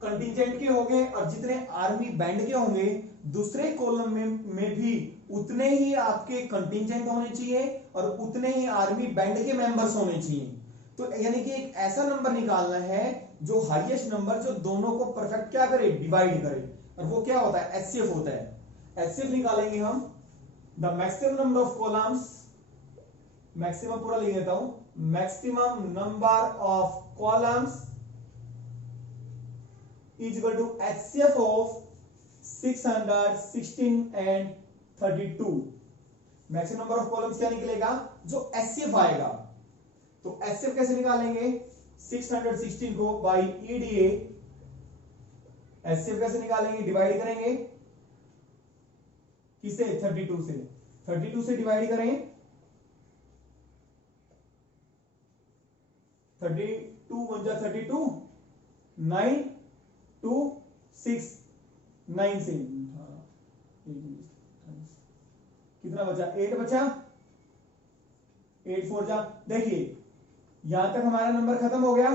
कंटिजेंट के होंगे और जितने आर्मी बैंड के होंगे, दूसरे कॉलम में भी उतने ही आपके कंटिजेंट होने चाहिए और उतने ही आर्मी बैंड के मेंबर्स होने चाहिए। तो यानी कि एक ऐसा नंबर निकालना है जो हाईएस्ट नंबर, जो दोनों को परफेक्ट क्या करे? डिवाइड करे। और वो क्या होता है? एचसीएफ होता है। एचसीएफ निकालेंगे हम, the maximum number of columns, maximum पूरा लिख देता हूं, maximum number of columns is equal to HCF of 616 and 32। Maximum number of columns क्या निकलेगा? जो एचसीएफ आएगा। तो एचसीएफ कैसे निकालेंगे? 616 को बाई ईडीए, एचसीएफ कैसे निकालेंगे? डिवाइड करेंगे किसे? 32 से। 32 से डिवाइड करें, 32 1 जा 32, 9 2 6, 9 से कितना बचा? 8 बचा, 8 4 जा। देखिए यहां तक हमारा नंबर खत्म हो गया,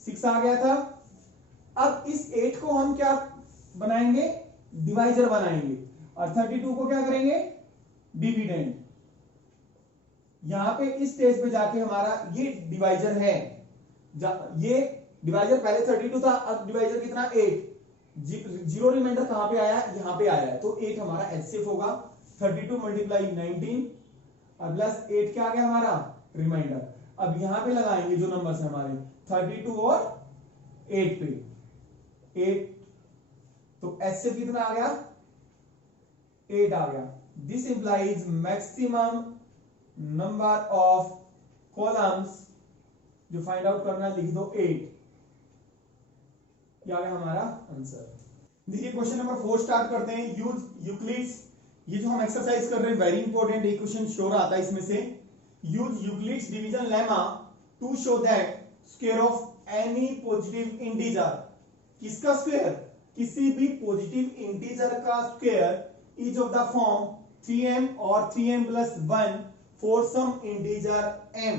6 आ गया था। अब इस 8 को हम क्या बनाएंगे? डिवाइजर बनाएंगे, और 32 को क्या करेंगे? डिविडेंड। यहां पे इस स्टेज पे जाके हमारा ये डिवाइजर है, ये डिवाइजर पहले 32 था, अब डिवाइजर कितना? 8। जीरो रिमाइंडर कहां पे आया? यहां पे आया है, तो 8 हमारा एचसीएफ होगा। 32 मल्टीप्लाई 19 और प्लस 8 क्या आ गया हमारा? रिमाइंडर। अब यहां पे लगाएंगे जो नंबर्स है हमारे 32 और 8 पे, 8, तो एचसीएफ कितना आ गया? 8 आ गया। This implies maximum number of columns, जो फाइंड आउट करना लिख दो 8। क्या आ गया हमारा आंसर? देखिए क्वेश्चन नंबर 4 स्टार्ट करते हैं। यूज यूक्लिड्स, ये जो हम एक्सरसाइज कर रहे हैं वेरी इंपॉर्टेंट, ये क्वेश्चन श्योर आता है इसमें से। Use Euclid's division lemma to show that square of any positive integer, किसका स्क्वायर? किसी भी पॉजिटिव इंटीजर का square is of the form 3m और 3m plus 1 for some integer m।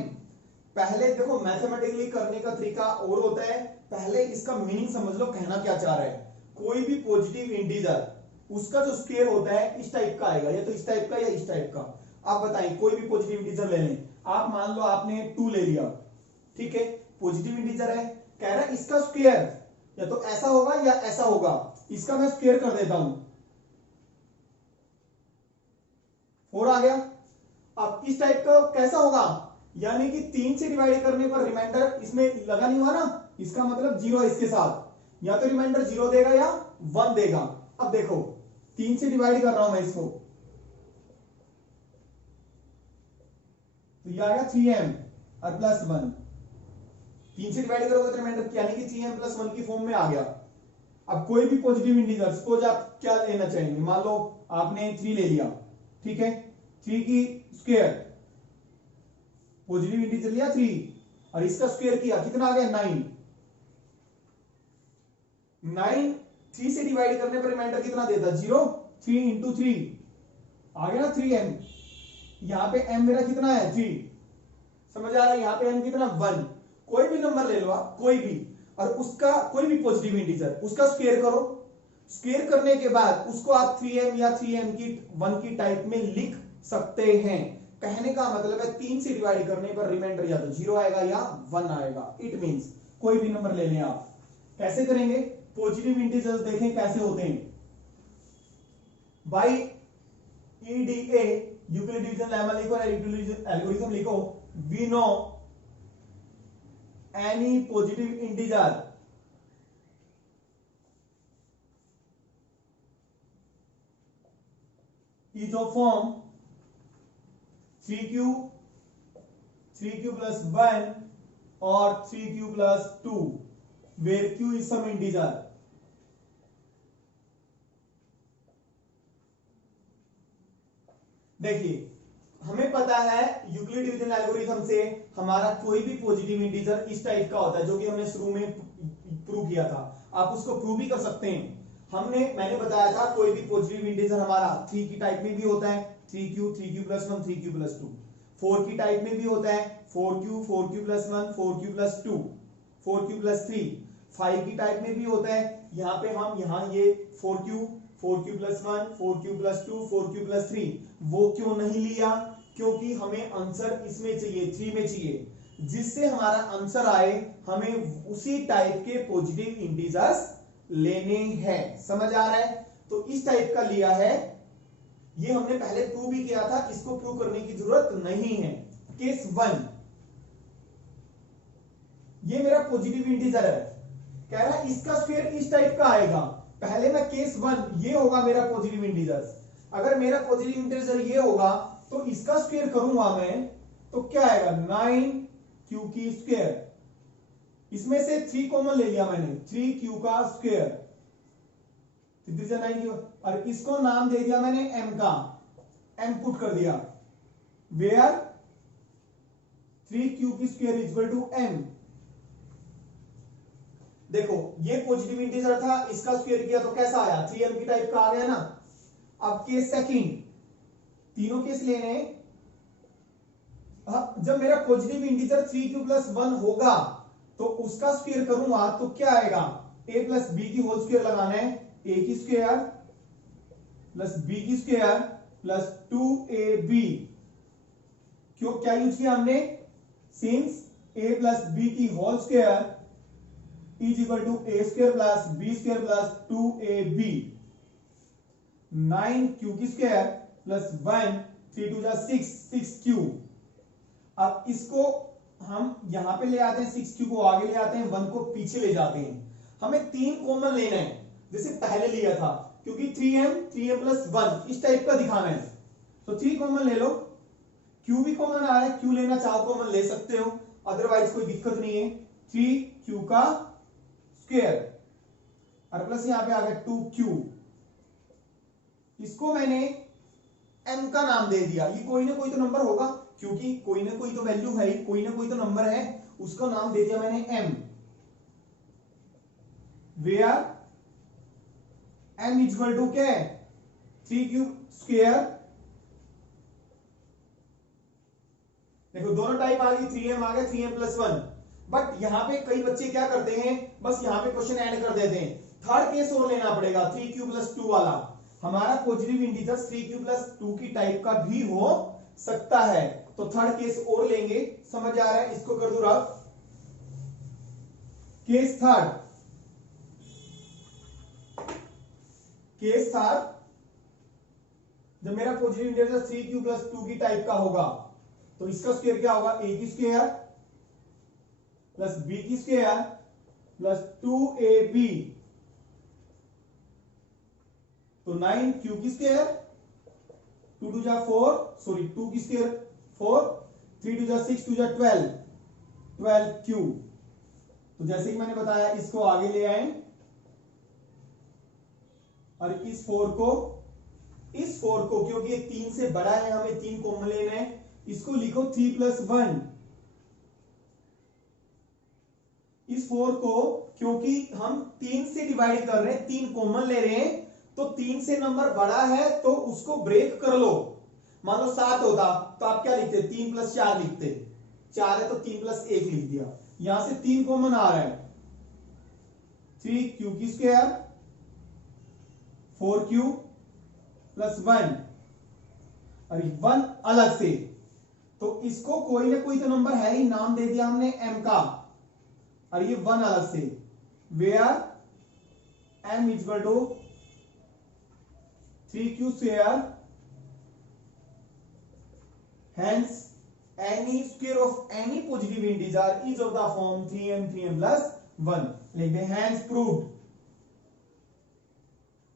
पहले देखो मैथमेटिकली करने का तरीका और होता है, पहले इसका मीनिंग समझ लो, कहना क्या चाह रहा है। कोई भी पॉजिटिव इंटीजर, उसका जो स्क्वायर होता है इस टाइप का आएगा, या तो इस टाइप का या इस टाइप का। आप बताएं, कोई भी पॉजिटिव इंटीजर ले लें। आप मान लो आपने 2 ले लिया, ठीक है, पॉजिटिव इंटीजर है, कह रहा है इसका स्क्वायर या तो ऐसा होगा या ऐसा होगा, इसका मैं स्क्वायर कर देता हूं, 4 आ गया। अब इस टाइप का कैसा होगा? यानी कि 3 से डिवाइड करने पर रिमाइंडर इसमें लगा नहीं हुआ ना, इसका मतलब 0 इसके साथ, या तो रिमाइंडर 0 देगा या 1 देगा। अब देखो 3 से डिवाइड कर रहा हूं मैं इसको, तो ये आ गया 3m और प्लस 1। 3 से डिवाइड करोगे तो रिमाइंडर यानी कि 3m प्लस 1 की फॉर्म में आ गया। अब कोई भी पॉजिटिव इंटीजर, सपोज आप क्या लेना चाहेंगे, मान लो आपने 3 ले लिया, ठीक है, 3 की स्क्वायर, पॉजिटिव इंटीजर लिया 3 और इसका स्क्वायर किया, कितना आ गया? 9। 9 3 से डिवाइड करने पर रिमाइंडर कितना देता? 0। 3 इंटू 3 आ गया ना 3m। यहां पे m मेरा कितना है? 3। समझ आ रहा है? यहां पे m कितना? 1। कोई भी नंबर ले लो आप, कोई भी, और उसका कोई भी पॉजिटिव इंटीजर, उसका स्क्वायर करो। स्क्वायर करने के बाद उसको आप 3m या 3m की 1 की टाइप में लिख सकते हैं। कहने का मतलब है 3 से डिवाइड करने पर रिमाइंडर या तो 0 आएगा या 1 आएगा। इट मींस कोई भी नंबर ले लें आप, कैसे करेंगे? पॉजिटिव इंटीजर्स देखें कैसे होते हैं। By EDA Euclid division lemma लिखो और एल्गोरिथम लिखो। We know any positive integer is of form 3q plus 1 or 3q plus 2 where q is some integer। देखिए हमें पता है यूक्लिड डिवीजन एल्गोरिथम से हमारा कोई भी पॉजिटिव इंटीजर इस टाइप का होता है, जो कि हमने शुरू में प्रूव किया था। आप उसको प्रूव भी कर सकते हैं। मैंने बताया था कोई भी पॉजिटिव इंटीजर हमारा 3 की टाइप में भी होता है, 3q plus 1 3q plus 2। 4 की टाइप में भी होता है 4q plus 1 4q plus 2 4q plus 3। 5 की टाइप में भी होता है, यहाँ पे हम ये 4q plus 1 4q plus 2 4q plus 3। वो क्यों नहीं लिया? क्योंकि हमें आंसर इसमें चाहिए, 3 में चाहिए। जिससे हमारा आंसर आए हमें उसी टाइप के पॉजिटिव इंटीजर्स लेने हैं। समझ आ रहा है? तो इस टाइप का लिया है। ये हमने पहले प्रूव भी किया था, इसको प्रूव करने की जरूरत नहीं है। केस 1 ये मेरा पॉजिटिव इंटीजर है, कह रहा है इसका स्क्वायर इस टाइप का आएगा। पहले मैं केस 1 ये होगा मेरा पॉजिटिव इंटीजर। अगर मेरा पॉजिटिव इंटीजर ये होगा तो इसका स्क्वायर करूंगा मैं तो क्या आएगा 9q की स्क्वायर। इसमें से 3 कॉमन ले लिया मैंने, 3q का स्क्वायर 9q और इसको नाम दे दिया मैंने m का, m पुट कर दिया वेयर 3q की square is equal to m। देखो ये पॉजिटिव इंटीजर था, इसका स्क्वायर किया तो कैसा आया 3m की टाइप का आ गया ना। अब केस सेकंड, तीनों केस लेने। जब मेरा पॉजिटिव इंटीजर 3q plus 1 होगा तो उसका स्क्वायर करूंगा तो क्या आएगा a plus b की होल स्क्वायर लगाना है, a की स्क्वायर प्लस b की स्क्वायर प्लस 2ab। क्यों क्या यूज किया हमने? सिंस a plus b की whole square is equal to a square plus b square plus 2ab। 9q की स्क्वायर प्लस 1 3 2 6 6q। अब इसको हम यहां पे ले आते हैं, 6q को आगे ले आते हैं, 1 को पीछे ले जाते हैं। हमें 3 कॉमन लेना है जैसे पहले लिया था, क्योंकि 3m plus 1 इस टाइप का दिखाना है। तो 3 कॉमन ले लो, q भी कॉमन आ रहा है, q लेना चाहो कॉमन ले सकते हो, अदरवाइज कोई दिक्कत नहीं है। 3q का स्क्वायर और प्लस यहां पे आ गया 2q। इसको मैंने m का नाम दे दिया। ये कोई ना कोई तो नंबर होगा, क्योंकि कोई ना कोई तो वैल्यू है, कोई ना कोई तो नंबर है, उसका नाम दे दिया मैंने m। Where m is equal to क्या है 3q स्क्वायर। देखो दोनों टाइप आ गई, 3m आ गया 3m plus 1। बट यहां पे कई बच्चे क्या करते हैं, बस यहां पे क्वेश्चन ऐड कर देते हैं। थर्ड केस और लेना पड़ेगा 3q plus 2 वाला। हमारा पॉजिटिव इंटीजर 3q plus 2 की टाइप का भी हो सकता है, तो थर्ड केस और लेंगे। समझ आ रहा है? इसको कर दो रफ। केस थर्ड, जब मेरा पॉजिटिव इंटीजर 3q plus 2 की टाइप का होगा तो इसका स्क्वायर क्या होगा a की स्क्वायर प्लस b की स्क्वायर प्लस 2ab। तो 9q की स्क्वायर 2 2 4 सॉरी 2 की स्क्वायर 4 3 2 6 2 12 12q। तो जैसे ही मैंने बताया इसको आगे ले आए और इस 4 को क्योंकि ये 3 से बड़ा है हमें 3 कॉमन लेना है, इसको लिखो 3 plus 1। इस 4 को क्योंकि हम 3 से डिवाइड कर रहे हैं, 3 कॉमन ले रहे हैं, तो 3 से नंबर बड़ा है तो उसको ब्रेक कर लो। मान लो 7 होता तो आप क्या लिखते 3 plus 4 लिखते, 4 है तो 3 plus 1 लिख दिया। यहां से 3 कॉमन आ रहा है, 3q की स्क्वायर 4q प्लस 1 और 1 अलग से। तो इसको कोई ना कोई तो नंबर है ही, नाम दे दिया हमने m का, और ये 1 अलग से where m is equal to 3q square, hence any square of any positive integer is of the form 3m plus 1. लिख दे hence proved.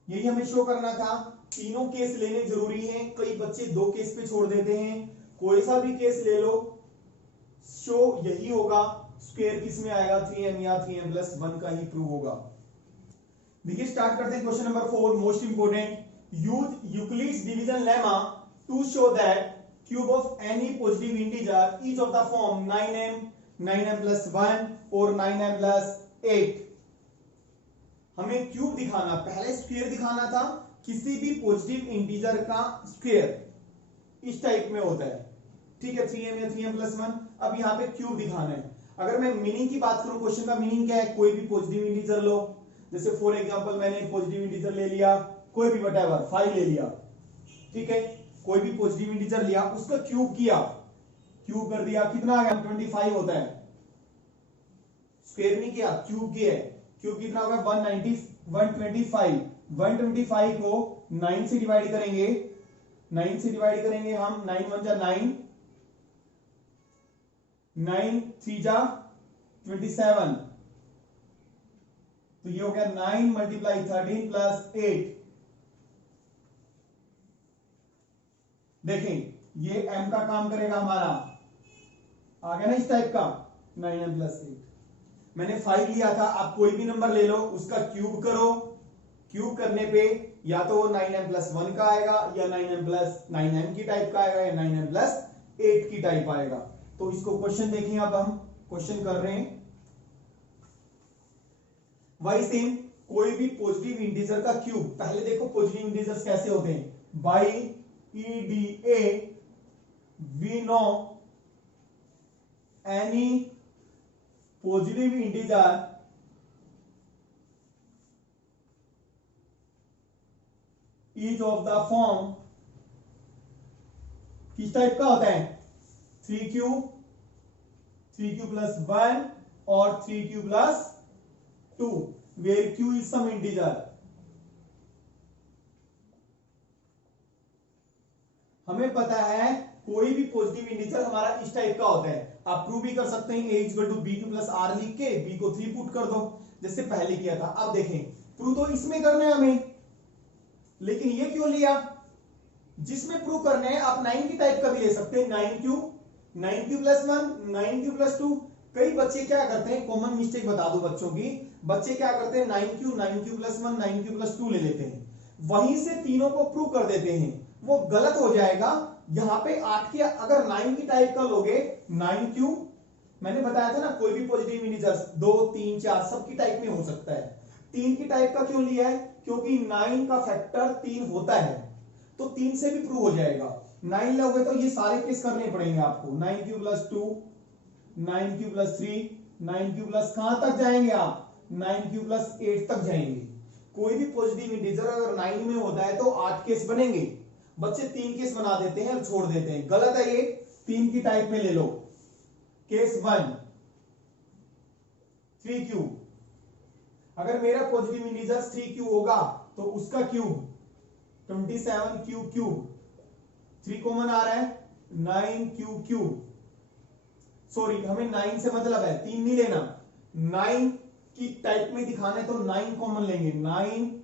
यही हमें शो करना था. तीनों केस लेने जरूरी हैं. कई बच्चे दो केस पे छोड़ देते हैं. कोई सा भी केस ले लो, शो यही होगा. स्क्वायर किस में आएगा? 3m या 3m प्लस 1 का ही प्रूव होगा. देखिए स्टार्ट करते हैं question number 4. Most important. Use Euclid's division lemma to show that cube of any positive integer is of the form 9m plus 1 और 9m प्लस 8. हमें क्यूब दिखाना, पहले स्क्वायर दिखाना था. किसी भी पॉजिटिव इंटीजर का स्क्वायर इस टाइप में होता है. ठीक है, 3m या 3m प्लस 1. अब यहाँ पे क्यूब दिखाना है. अगर मैं मीनिंग की बात करूं, क्वेश्चन का मीनिंग क्या है? कोई भी पॉजिटिव इंटीजर लो. जैसे फॉर एग्जांपल मैंने पॉजिटिव इंटीजर ले लिया, कोई भी व्हाटएवर 5 ले लिया. ठीक है, कोई भी पॉजिटिव इंटीजर लिया, उसका क्यूब किया, क्यूब कर दिया, कितना आ गया? 25 होता है. स्क्वायर नहीं किया, क्यूब किया. क्यूब कितना होगा? 125. 125 को 9 से डिवाइड करेंगे. 9 से डिवाइड करेंगे हम. 9 1 जा 9, 9 3 जा 27. तो ये हो गया 9 मल्टीप्लाई 13 प्लस 8. देखें, ये m का काम करेगा हमारा. आ गया ना इस टाइप का? 9m plus 8. मैंने 5 लिया था. आप कोई भी नंबर ले लो, उसका क्यूब करो. क्यूब करने पे या तो 9m प्लस 1 का आएगा, या 9m प्लस 9m की टाइप का आएगा, या 9m प्लस 8 की टाइप आएगा. तो इसको क्वेश्चन देखें. अब हम क्वेश्चन कर रहे हैं. वही सेम, कोई भी पॉजिटिव इंटीजर का क्यूब. पहले देखो पॉजिटिव इंटीजर्स कैसे होते हैं. By EDA we know any positive integer is of the form, किस टाइप का होता है? 3q प्लस 1 और 3q plus 2, where q is some integer. हमें पता है कोई भी पॉजिटिव इंटीजर हमारा इस टाइप का होता है. आप प्रूव भी कर सकते हैं. a equal to b2 plus r लिख के b को 3 पुट कर दो, जैसे पहले किया था. अब देखें, प्रूव तो इसमें करना है हमें, लेकिन ये क्यों लिया? जिसमें प्रूव करने हैं आप 9 की टाइप का भी ले सकते हैं. 9q plus 1, 9q plus 2. कई बच्चे क्या करते हैं, कॉमन मिस्टेक बता दो बच्चों की. बच्चे क्या करते हैं, 9q प्लस 1, 9q प्लस 2 ले लेते हैं, वहीं से तीनों को प्रूव कर देते हैं. वो गलत हो जाएगा. यहां पे 8 की अगर 9 की टाइप का लोगे, 9q, मैंने बताया था ना कोई भी पॉजिटिव इंटीजर्स 2 3 4 सब की टाइप में हो सकता है. 3 की टाइप का क्यों लिया है? क्योंकि 9 का फैक्टर 3 होता है, तो 3 से भी प्रूव हो जाएगा. 9 लोगे तो ये सारे केस करने पड़ेंगे आपको. 9q plus 2, 9q plus 3, 9q plus कहां तक जाएंगे आप? 9q प्लस 8 तक जाएंगे. कोई भी पॉजिटिव इंटीजर अगर 9 में होता है तो 8 केस बनेंगे. बच्चे 3 केस बना देते हैं और छोड़ देते हैं. गलत है ये. 3 की टाइप में ले लो. Case 1, 3q. अगर मेरा पॉजिटिव इंटीजर 3q होगा तो उसका क्यूब 27q क्यूब. 3 कॉमन आ रहा है, 9q क्यूब. सॉरी, हमें 9 से मतलब है, 3 नहीं लेना. 9 की टाइप में दिखाना है तो 9 कॉमन लेंगे. 9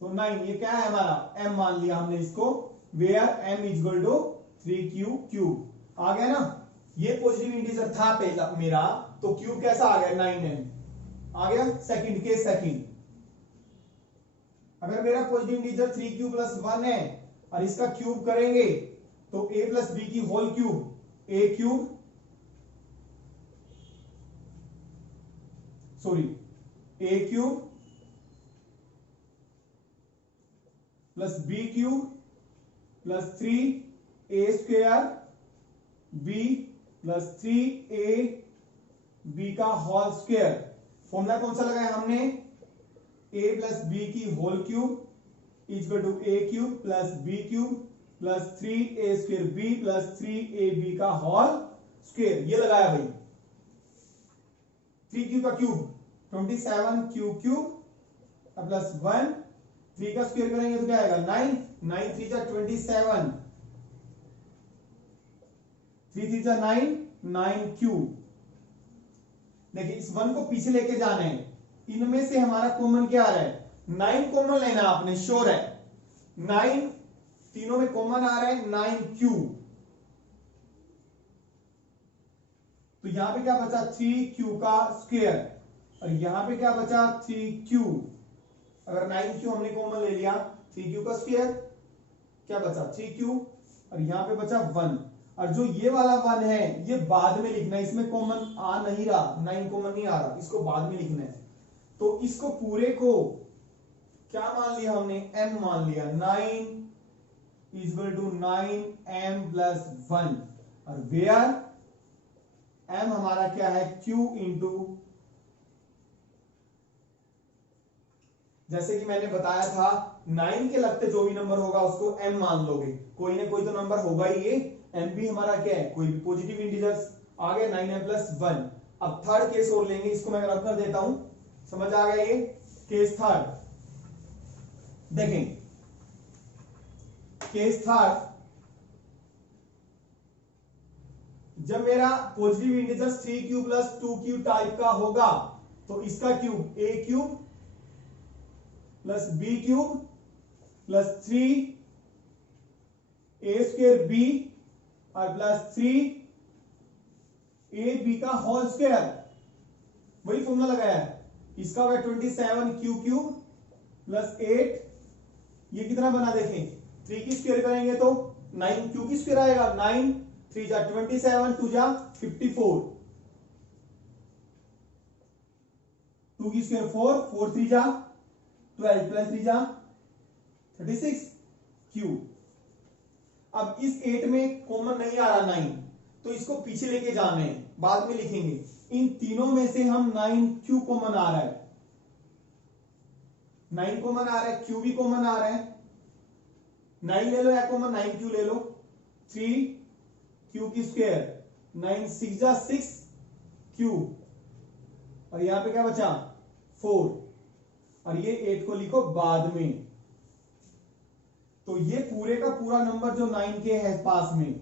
तो 9 ये क्या है हमारा? m मान लिया हमने इसको. Where m is equal to 3q cube. आ गया ना? ये पॉजिटिव इंटीजर था पहला मेरा, तो क्यूब कैसा आ गया? 9m आ गया. Second case, second. अगर मेरा पॉजिटिव इंटीजर 3q प्लस 1 है और इसका क्यूब करेंगे तो a प्लस b की whole cube, a cube, sorry a cube plus b cube plus 3a square b plus 3a b का होल स्क्वायर. फॉर्मूला कौन सा लगाया हमने? a प्लस b की whole cube equal to a cube plus b cube plus 3a square b plus 3ab का whole square. ये लगाया भाई. 3q का क्यूब 27q क्यूब प्लस 1, 3 का स्क्वायर करेंगे तो क्या आएगा 9, 9 3 जा 27, 3 3 जा 9, 9q। देखिए इस 1 को पीछे लेके जाना है, इनमें से हमारा कॉमन क्या आ रहा है 9 कॉमन लेना आपने, श्योर है 9 तीनों में कॉमन आ रहा है 9q। तो यहां पे क्या बचा 3q का स्क्वायर, और यहां पे क्या बचा 3q। अगर 9q हमने कॉमन ले लिया, 3q का स्क्वायर क्या बचा 3q, और यहां पे बचा 1। और जो ये वाला 1 है ये बाद में लिखना है, इसमें कॉमन आ नहीं रहा, 9 कॉमन नहीं आ रहा, इसको बाद में लिखना है। तो इसको पूरे को क्या मान लिया हमने m मान लिया, 9 is equal to 9m plus 1, और वेयर m हमारा क्या है q इंटू, जैसे कि मैंने बताया था 9 के लगते जो भी नंबर होगा उसको m मान लोगे, कोई ना कोई तो नंबर होगा ही ये, m भी हमारा क्या है कोई भी पॉजिटिव इंटीजर्स। आ गया 9m प्लस 1। अब थर्ड केस और लेंगे, इसको मैं रब कर देता हूं, समझ आ गया ये केस थर्ड। देखें केस थर्ड, जब मेरा positive integers 3q plus 2q type का होगा तो इसका cube a cube plus b cube plus 3 a square b और प्लस 3 a b का होल स्क्वायर, वही फॉर्मूला लगाया है। इसका होगा 27q क्यूब प्लस 8, ये कितना बना देखें 3 की स्क्वायर करेंगे तो 9q की स्क्वायर आएगा, 9 3 जा 27, 2 जा 54, 2 की स्क्वायर 4, 4 3 जा 12 प्लस 3 जा 36 q। अब इस 8 में कॉमन नहीं आ रहा 9, तो इसको पीछे लेके जाने हैं, बाद में लिखेंगे। इन तीनों में से हम 9q कॉमन आ रहा है, 9 कॉमन आ रहा है, q भी कॉमन आ रहा है, 9 ले लो या कॉमन 9q ले लो, 3q की स्क्वायर 9 6 जा 6q, और यहां पे क्या बचा 4, और ये 8 को लिखो बाद में। तो ये पूरे का पूरा नंबर जो 9 के है पास में,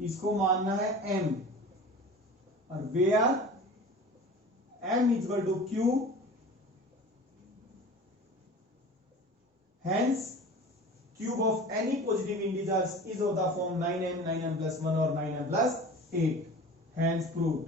इसको मानना है m, और where m is equal to q, hence cube of any positive integers is of the form 9m, 9m plus 1 or 9m plus 8, hence proved।